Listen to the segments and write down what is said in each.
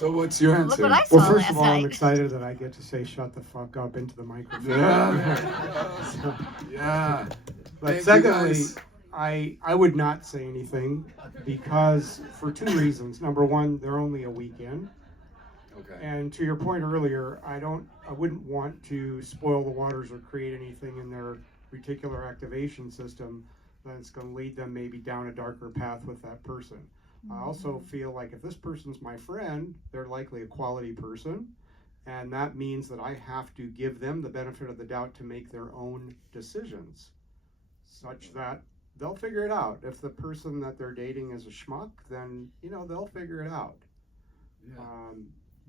So what's your Look answer? what I saw Well, first last of all, I'm night. excited that I get to say "shut the fuck up" into the microphone. Yeah. Yeah. But Thank you, secondly, guys. I would not say anything because for two reasons. Number one, they're only a weekend, Okay. and to your point earlier, I wouldn't want to spoil the waters or create anything in their reticular activation system that's going to lead them maybe down a darker path with that person. I also feel like if this person's my friend, they're likely a quality person, and that means that I have to give them the benefit of the doubt to make their own decisions, such that they'll figure it out. If the person that they're dating is a schmuck, then they'll figure it out. Yeah.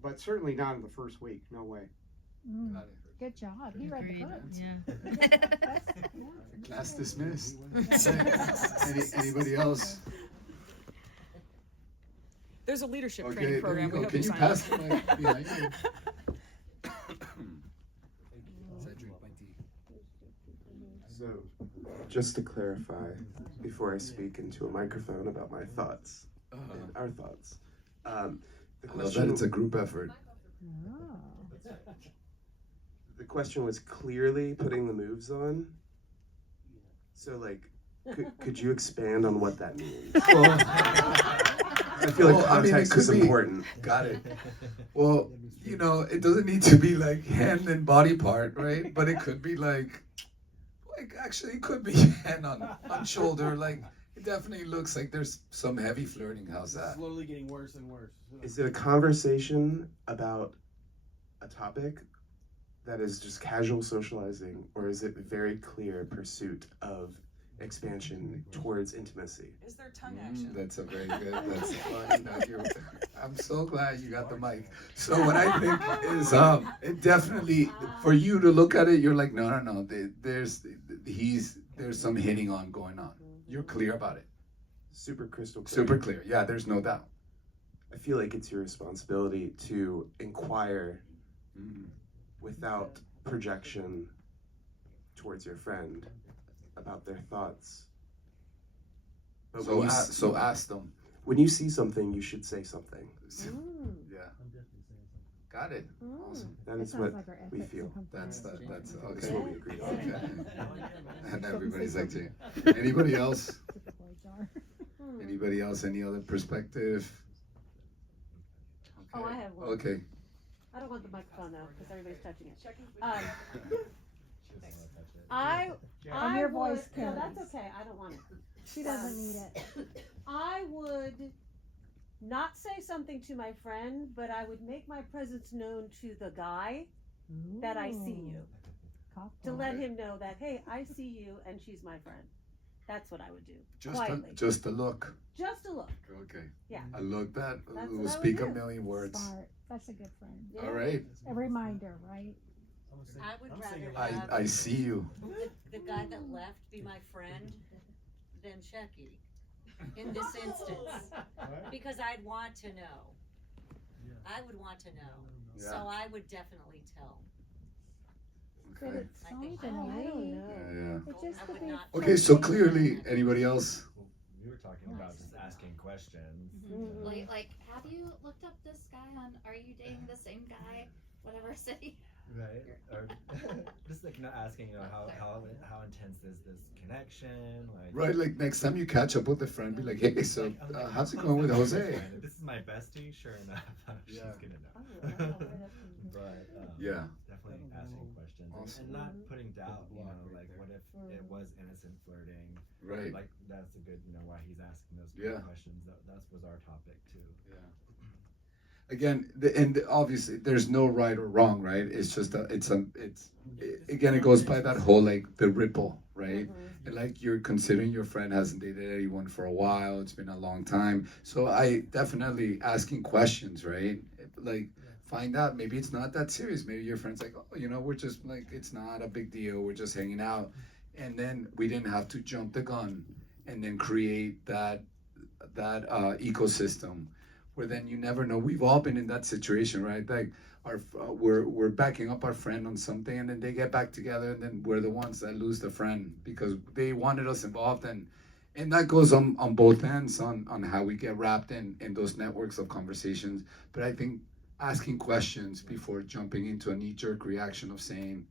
But certainly not in the first week. No way. Got it. Good job. He read the book. Yeah. Class dismissed. Anybody else? There's a leadership Okay, training there program. you We go. hope Can you you sign pass up. the mic behind you? As I drink my tea. So, just to clarify, before I speak into a microphone about my thoughts and our thoughts, the I love that question, it's a group effort. the question was clearly putting the moves on. So, could you expand on what that means? I feel like context is important. Got it. Well, it doesn't need to be like hand and body part, right? But it could be like actually it could be hand on shoulder. Like it definitely looks like there's some heavy flirting. How's that? Slowly getting worse and worse. Is it a conversation about a topic that is just casual socializing, or is it very clear pursuit of expansion towards intimacy? Is there tongue action? That's a very good. That's fun. I'm so glad you got the mic. So what I think is, it definitely for you to look at it, you're like, no. There's some hitting on going on. You're clear about it. Super crystal clear. Super clear. Yeah, there's no doubt. I feel like it's your responsibility to inquire without projection towards your friend about their thoughts. But So so ask them. when you see something, you should say something. Yeah. Got it. Awesome. That is sounds what like our we ethics feel. and That's compliance. that's That's okay. what we agreed on. Okay. And everybody's like, "Gee." Anybody else? Typical HR. Anybody else? Any other perspective? Oh, I have one. Okay. I don't want the microphone though, because everybody's touching it. Checking for I your would, voice no, counts. that's okay. I don't want it. She doesn't need it. I would not say something to my friend, but I would make my presence known to the guy that I see you, to let him know that, hey, I see you and she's my friend. That's what I would do. Quietly. Just a look. Just a look. Okay. Yeah. A look that That's will what I speak a would do. million words. Smart. That's a good friend. Yeah. All right. A reminder, right? I would rather I have see you. the guy that left be my friend than Shecky in this instance. Because I'd want to know. I would want to know. Yeah. So I would definitely tell. But Okay. it's I fine think to I don't me. know. Yeah. It just I could would be not- Okay. So clearly, anybody else? We were talking about just asking questions. Mhm. Like, have you looked up this guy on, are you dating the same guy? Whatever city. Right? Or just like not asking, how intense is this connection? Like Right. Like next time you catch up with a friend, be like, hey, so how's it going with Jose? If this is my bestie, sure enough, she's Yeah. gonna know. But Yeah. definitely asking questions Awesome. and not putting doubt. Like what if it was innocent flirting? Right. Like that's a good, why he's asking those Yeah. questions. That was our topic too. Yeah. Again, and obviously there's no right or wrong, right? It's just again, it goes by that whole like the ripple, right? And like you're considering your friend hasn't dated anyone for a while, it's been a long time. So I definitely asking questions, right? Like find out, maybe it's not that serious. Maybe your friend's like, oh, we're just like, it's not a big deal, we're just hanging out. And then we didn't have to jump the gun and then create that ecosystem where then you never know. We've all been in that situation, right? Like we're backing up our friend on something, and then they get back together, and then we're the ones that lose the friend because they wanted us involved, and And that goes on both ends on how we get wrapped in those networks of conversations. But I think asking questions before jumping into a knee-jerk reaction of saying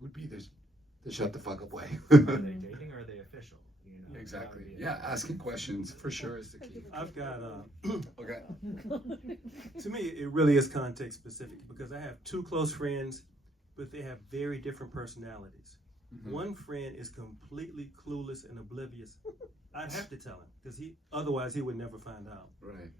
would be the shut the fuck up way. Are they dating or are they official? You know, Exactly. that would be Yeah, a- asking questions for sure is the key. I've got Okay. to me it really is context specific because I have two close friends, but they have very different personalities. Mhm. One friend is completely clueless and oblivious. I'd have to tell him because otherwise he would never find out. Right.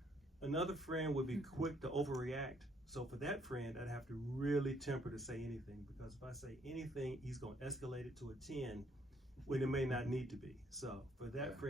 Another friend would be quick to overreact. So for that friend, I'd have to really temper to say anything because if I say anything, he's going to escalate it to a 10 when it may not need to be. So for that Yeah. friend,